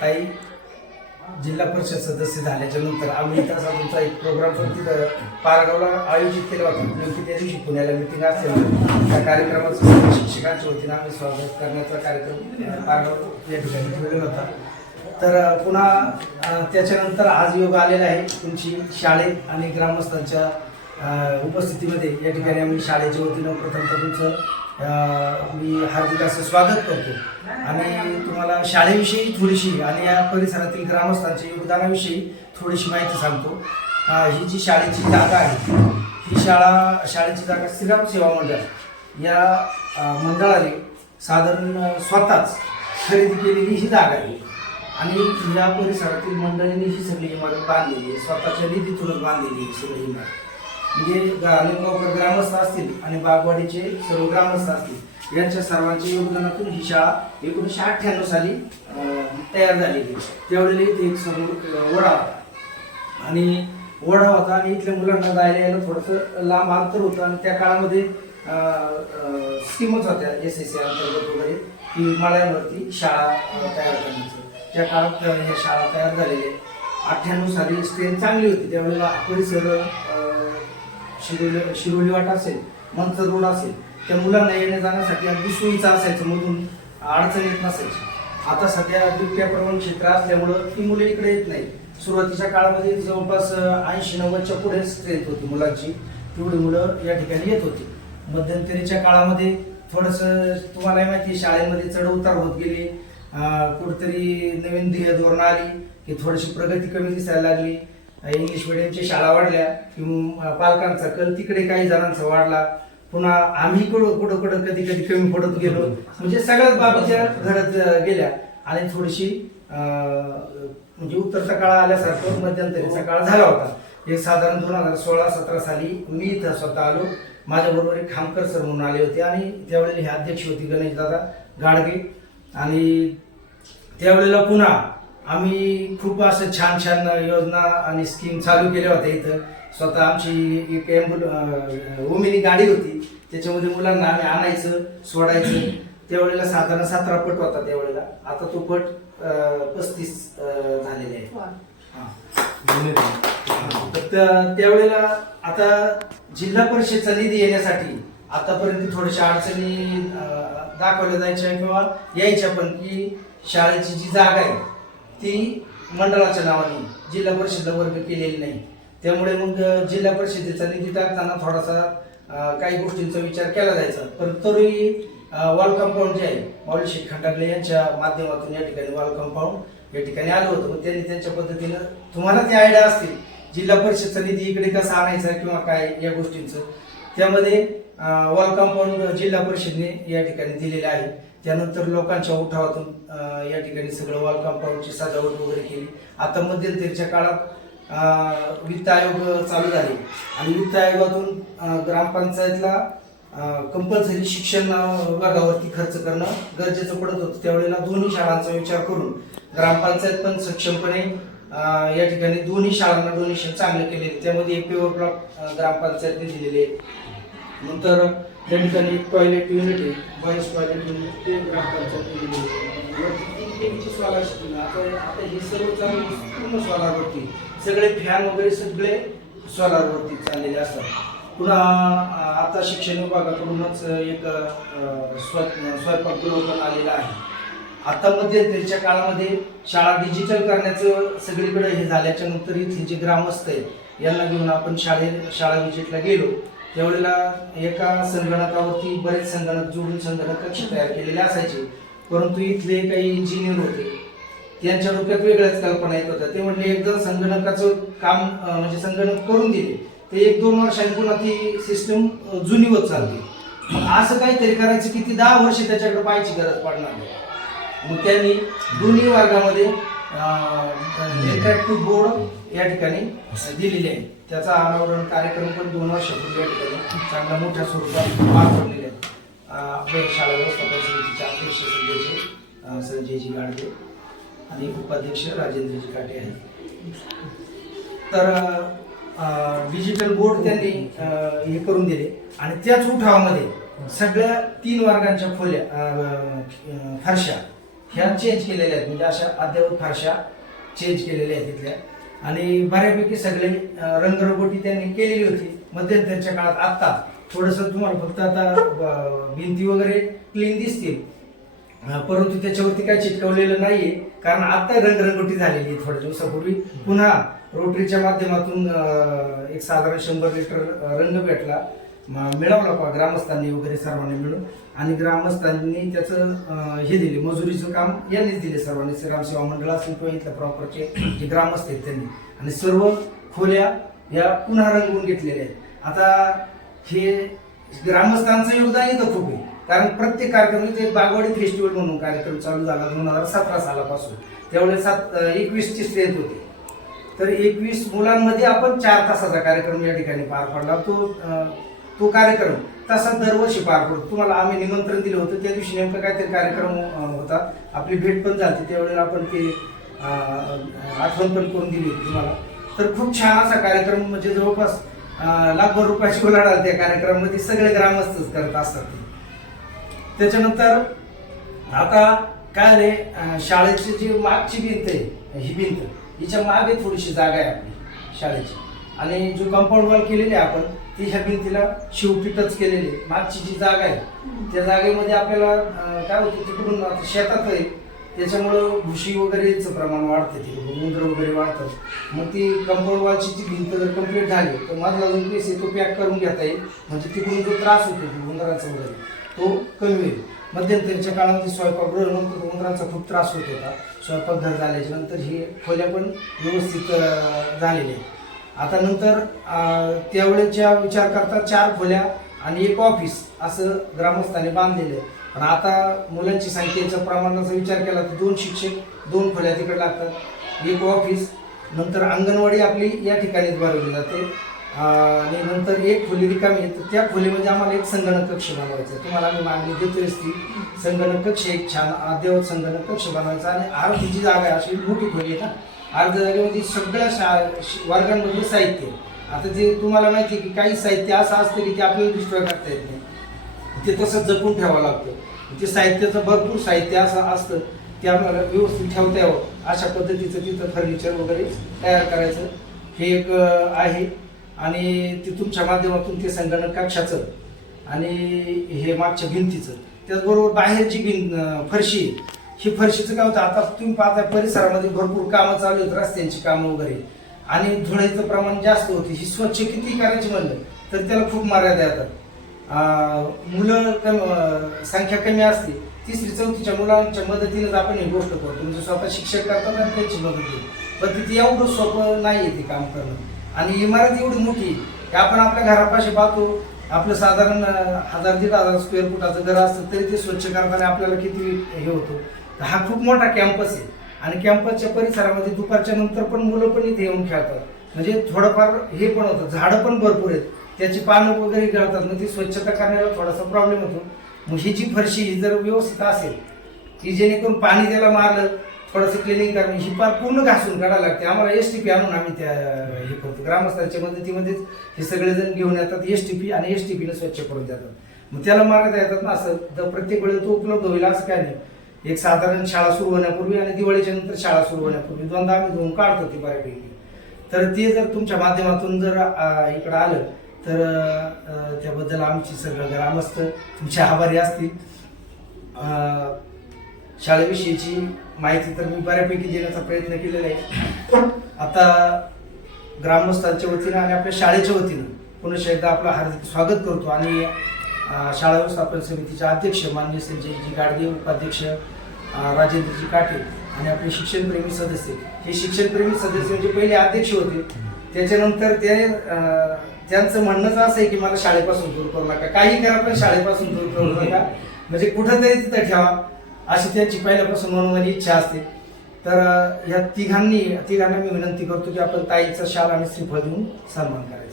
काही जिल्हा परिषद सदस्य झाल्याच्या नंतर आम्ही तसा तुमचा एक प्रोग्राम पण तिथं पारगावला आयोजित केला होता. नेमकी त्या दिवशी पुण्याला मिटिंग असल्यामुळे त्या कार्यक्रमाचं शिक्षकांच्या वतीनं आम्ही स्वागत करण्याचा कार्यक्रम पारगाव या ठिकाणी ठेवलेला होता. तर पुन्हा त्याच्यानंतर आज योग आलेला आहे तुमची शाळेत आणि ग्रामस्थांच्या उपस्थितीमध्ये. या ठिकाणी आम्ही शाळेच्या वतीनं प्रथमतः तुमचं मी हार्दिक असं स्वागत करतो आणि तुम्हाला शाळेविषयी थोडीशी आणि या परिसरातील ग्रामस्थांच्या योगदानाविषयी थोडीशी माहिती सांगतो. ही जी शाळेची जागा आहे ही शाळेची जागा श्रीराम सेवा मंडळ या मंडळाने साधारण स्वतःच खरेदी केलेली ही जागा आहे आणि या परिसरातील मंडळींनी ही सगळी इमारत बांधलेली आहे. स्वतःच्या निधीतूनच बांधलेली ही सगळी इमारत. म्हणजे लिंगावकर ग्रामस्थ असतील आणि बागवाडीचे सर्व ग्रामस्थ असतील यांच्या सर्वांच्या योगदानातून ही शाळा 1998 साली तयार झालेली. त्यावेळेला इथे एक समोर वडा होता आणि इथल्या मुलांना जायला यायला थोडंसं लांब अंतर होतं आणि त्या काळामध्ये स्कीमच होत्या SSC अंतर्गत वगैरे की माळ्यांवरती शाळा तयार करण्याचं. त्या काळात ह्या शाळा तयार झालेल्या. 98 साली स्ट्रेंथ चांगली होती. त्यावेळेला परिसर शिरोली वाटा असेल, मंचर रोड असेल, त्या मुलांना येण्या जाण्यासाठी अगदी सोयीचं असायचं, मधून अडचण येत नसायची. आता सध्या बिबट्या प्रवण क्षेत्र असल्यामुळं ती मुलं इकडे येत नाही. सुरुवातीच्या काळामध्ये जवळपास 80-90च्या पुढे स्ट्रेंथ होती मुलांची, तेवढी मुलं या ठिकाणी येत होती. मध्यंतरीच्या काळामध्ये थोडंसं तुम्हाला माहिती शाळेमध्ये चढ उतार होत गेले. कुठेतरी नवीन ध्येय धोरणं आली की थोडीशी प्रगती कमी दिसायला लागली. इंग्लिश मिडियमच्या शाळा वाढल्या किंवा पालकांचा कल तिकडे काही जणांचा वाढला. पुन्हा आम्ही कुठं कधी कमी पडत गेलो. म्हणजे सगळ्याच बाबीच्या घडत गेल्या आणि थोडीशी म्हणजे उतरता काळ आल्यासारखं मध्यंतरीचा काळ झाला होता. हे साधारण 2016-17 साली मी इथं स्वतः आलो. माझ्याबरोबर एक खामकर सर म्हणून आले होते आणि त्यावेळेला हे अध्यक्ष होती गणेशदादा गाडगे. आणि त्यावेळेला पुन्हा आम्ही खूप असं छान योजना आणि स्कीम चालू केल्या होत्या. इथं स्वतः आमची एक ओमिनी गाडी होती, त्याच्यामध्ये मुलांना आम्ही आणायचं सोडायचं. त्यावेळेला साधारण 17 पट होता त्यावेळेला. आता तो पट 35 झालेले आहे. तर त्यावेळेला आता जिल्हा परिषदचा निधी येण्यासाठी आतापर्यंत थोड्याशा अडचणी दाखवल्या जायच्या किंवा यायच्या, पण की शाळेची जी जागा आहे ती मंडळाच्या नावाने जिल्हा परिषदेला वर्ग केलेली नाही. त्यामुळे मग जिल्हा परिषदेचा निधी टाकताना थोडासा काही गोष्टींचा विचार केला जायचा. पण तरी वॉल कंपाऊंड जे आहे माऊली शेठ खंडागळे यांच्या माध्यमातून या ठिकाणी वॉल कंपाऊंड या ठिकाणी आलं होतं. मग त्यांनी त्यांच्या पद्धतीनं तुम्हाला ते आयडिया असतील जिल्हा परिषदचा निधी इकडे कसा आणायचा किंवा काय या गोष्टींचं, त्यामध्ये वॉल कंपाऊंड जिल्हा परिषदेने या ठिकाणी दिलेले आहे. त्यानंतर लोकांच्या उठावातून या ठिकाणी सगळं वॉल कंपाऊंडची सजावट वगैरे केली. आता मध्यंतरीच्या काळात वित्त आयोग चालू झाले आणि वित्त आयोगातून ग्रामपंचायतला कंपल्सरी शिक्षण विभागावरती खर्च करणं गरजेचं पडत होतं. त्यावेळेला दोन्ही शाळांचा विचार करून ग्रामपंचायत पण सक्षमपणे या ठिकाणी दोन्ही शाळांना डोनेशन चांगलं केले. त्यामध्ये एक पेवर ब्लॉक ग्रामपंचायतने दिलेले. नंतर त्या ठिकाणी एक टॉयलेट युनिट आहे, बॉईज टॉयलेट युनिट ते ग्रामपंचायतने दिलेले. आता हे सर्व चालू पूर्ण सोलारवरती, सगळे फॅन वगैरे सगळे सोलारवरती चाललेले असतात. पुन्हा आता शिक्षण विभागाकडूनच एक स्वयंपाकगृह पण आलेलं आहे. आता मध्यंतरीच्या काळामध्ये शाळा डिजिटल करण्याचं सगळीकडे हे झाल्याच्या नंतर इथे जे ग्रामस्थ आहेत यांना घेऊन आपण शाळा विजिटला गेलो. त्यावेळेला एका संगणकावरती बरेच संगणक जोडून संगणक कक्ष तयार केलेले असायचे. परंतु इथले काही इंजिनियर होते, त्यांच्या डोक्यात वेगळ्याच कल्पना येत होत्या. ते म्हणले एकदा संगणकाचं काम म्हणजे संगणक करून दिले ते 1-2 वर्षांनी पुन्हा ती सिस्टम जुनी होत चालली. असं काहीतरी करायचं की ती 10 वर्ष त्याच्याकडे पाहायची गरज पडणार नाही. मग त्यांनी दोन्ही वर्गामध्ये इंटरॅक्टिव्ह बोर्ड या ठिकाणी दिलेले आहे. त्याचा अनावरण कार्यक्रम पण 2 वर्षापूर्वी या ठिकाणी चांगल्या मोठ्या स्वरूपात पार पडलेले आहेत. शाळा व्यवस्थापन समितीचे अध्यक्ष संजयजी गाडगे आणि उपाध्यक्ष राजेंद्रजी काटे आहेत. तर डिजिटल बोर्ड त्यांनी हे करून दिले आणि त्याच उठावामध्ये सगळ्या 3 वर्गांच्या खोल्या फरशा ह्या चेंज केलेल्या आहेत, म्हणजे अशा अद्ययावत फारशा चेंज केलेल्या आहेत तिथल्या. आणि बऱ्यापैकी सगळे रंगरंगोटी त्यांनी केलेली होती मध्यंतरच्या काळात. आता थोडंसं तुम्हाला फक्त आता भिंती वगैरे क्लीन दिसतील, परंतु त्याच्यावरती काय चिटकवलेलं नाहीये, कारण आता रंगरंगोटी झालेली आहे. थोड्या दिवसापूर्वी पुन्हा रोटरीच्या माध्यमातून एक साधारण 100 लिटर रंग भेटला, मिळवला ग्रामस्थांनी वगैरे सर्वांनी मिळून. आणि ग्रामस्थांनी त्याचं हे दिले, मजुरीचं काम यांनीच दिले सर्वांनी, श्रीराम सेवा मंडळ असेल किंवा इथल्या प्रॉपरचे जे ग्रामस्थ आहेत त्यांनी. आणि सर्व खोल्या या पुन्हा रंगवून घेतलेल्या आहेत. आता हे ग्रामस्थांचं योगदान इथं खूप आहे, कारण प्रत्येक कार्यक्रम इथे बागवाडी फेस्टिवल म्हणून कार्यक्रम चालू झाला 2017 सालापासून. त्यावेळेस 21ची स्ट्रेंथ होती, तर 21 मुलांमध्ये आपण 4 तासाचा कार्यक्रम या ठिकाणी पार पडला. तो कार्यक्रम तसा दरवर्षी पार पडतो. तुम्हाला आम्ही निमंत्रण दिलं होतं, त्या दिवशी नेमकं काहीतरी कार्यक्रम होता, आपली भेट पण झाली, त्यावेळेला आपण ते आठवण पण करून दिली होती तुम्हाला. तर खूप छान असा कार्यक्रम, म्हणजे जवळपास लाखभर रुपयाची उलाढाल त्या कार्यक्रमामध्ये सगळे ग्रामस्थच करत असतात. त्याच्यानंतर आता काय रे, शाळेची जी मागची भिंत आहे, ही भिंत हिच्या मागे थोडीशी जागा आहे आपली शाळेची, आणि जो कंपाऊंड वॉल केलेली आहे आपण ती ह्या भिंतीला शेवटी टच केलेली आहे. मागची जी जागा आहे त्या जागेमध्ये आपल्याला काय होतं, तिकडून शेतात आहे, त्याच्यामुळं भुशी वगैरेचं प्रमाण वाढतं, तिकडून उंदर वगैरे वाढतात. मग ती कंपाऊंड वॉलची जी भिंत जर कम्प्लीट झाली तर मधला जो पीस आहे तो पॅक करून घेता येईल, म्हणजे तिकडून जो त्रास होतो उंदराचा वगैरे तो कमी होईल. मध्यंतरीच्या काळामध्ये स्वयंपाकगृह नंतर उंदराचा खूप त्रास होत होता. स्वयंपाकघर झाल्याच्या नंतर ही खोल्या पण व्यवस्थित झालेल्या आहेत. आता नंतर त्यावेळेच्या विचार करता 4 खोल्या आणि 1 ऑफिस असं ग्रामस्थांनी बांधलेलं आहे. पण आता मुलांची संख्येच्या प्रमाणाचा विचार केला तर 2 शिक्षक 2 खोल्या तिकडे लागतात, 1 ऑफिस, नंतर अंगणवाडी आपली या ठिकाणीच भरवली जाते, आणि नंतर 1 खोली रिकामी आहे. तर त्या खोलीमध्ये आम्हाला एक संगणक कक्ष बनवायचा आहे. तुम्हाला आम्ही मागणी देतोयच ती संगणक कक्ष, एक छान अद्ययावत संगणक कक्ष बनवायचा. आणि अर्धीची जागा आहे, अशी मोठी खोली आहे ना, अर्ध्या जागेमध्ये सगळ्या वर्गांमधलं साहित्य. आता जे तुम्हाला माहिती आहे की काही साहित्य असं असतं की ते आपल्याला डिस्ट्रॉय करता येत नाही, ते तसंच जपून ठेवावं लागतं. ते साहित्याचं भरपूर साहित्य असं असतं ते आपल्याला व्यवस्थित ठेवता यावं, अशा पद्धतीचं तिथं फर्निचर वगैरे तयार करायचं हे एक आहे. आणि ते तुमच्या माध्यमातून ते संगणक कक्षाचं आणि हे मागच्या भिंतीचं, त्याचबरोबर बाहेरची फरशी, ही फरशीचं काय होतं, आता तुम्ही पाहता परिसरामध्ये भरपूर कामं चालू आहेत, रस्त्यांची कामं वगैरे, आणि धुळीचं प्रमाण जास्त होते. ही स्वच्छ किती करायची म्हणलं तर त्याला खूप मर्यादा येतात. मुलं संख्या कमी असते, 3री 4थीच्या मुलांच्या मदतीनेच आपण ही गोष्ट करतो, म्हणजे स्वतः शिक्षक करतात आणि त्यांची मदत होते. पण तिथे एवढं सोपं नाही आहे ते काम करणं. आणि इमारत एवढी मोठी की आपण आपल्या घरापाशी पाहतो, आपलं साधारण 1000-1500 स्क्वेअर फुटाचं घर असतं तरी ते स्वच्छ करताना आपल्याला किती हे होतं. हा खूप मोठा कॅम्पस आहे, आणि कॅम्पसच्या परिसरामध्ये दुपारच्या नंतर पण मुलं पण इथे येऊन खेळतात, म्हणजे थोडंफार हे पण होतं, झाडं पण भरपूर आहेत, त्याची पानं वगैरे गळतात, मग ती स्वच्छता करण्याला थोडासा प्रॉब्लेम होतो. मग ही जी फरशी ही जर व्यवस्थित असेल की जेणेकरून पाणी त्याला मारलं, थोडंसं क्लिनिंग करणं, ही पार पूर्ण घासून काढायला लागते. आम्हाला STP आणून आम्ही त्या हे करतो, ग्रामस्थांच्या मदतीमध्येच हे सगळेजण घेऊन येतात STP, आणि STPनं स्वच्छ करून देतात. मग त्याला मारता येतात ना, असं तर प्रत्येक वेळेला तो उपलब्ध होईल असं काय नाही. एक साधारण शाळा सुरू होण्यापूर्वी आणि दिवाळीच्या नंतर शाळा सुरू होण्यापूर्वी 2दा आम्ही धुवून काढतो ती बऱ्यापैकी. तर ते जर तुमच्या माध्यमातून जर इकडं आलं तर त्याबद्दल आमची सगळं ग्रामस्थ तुमचे आभारी असतील. शाळेविषयीची माहिती तर मी बऱ्यापैकी देण्याचा प्रयत्न केलेला आहे. आता ग्रामस्थांच्या वतीनं आणि आपल्या शाळेच्या वतीनं पुन्हा एकदा आपलं हार्दिक स्वागत करतो. आणि शाळा व्यवस्थापन समितीचे अध्यक्ष माननीय संजयजी गाडगे, उपाध्यक्ष राजेंद्रजी काटे, आणि आपले शिक्षणप्रेमी सदस्य, हे शिक्षणप्रेमी सदस्य म्हणजे पहिले अध्यक्ष होते, त्याच्यानंतर त्यांचं म्हणणंच असं आहे की मला शाळेपासून दूर करू नका, काही करा पण शाळेपासून दूर करू नका, म्हणजे कुठंतरी तिथं ठेवा, अशी त्यांची पहिल्यापासून मनोमनी इच्छा असते. तर या तिघांना मी विनंती करतो की आपण ताईचा शाल आणि श्रीफळ देऊन सन्मान करायचा.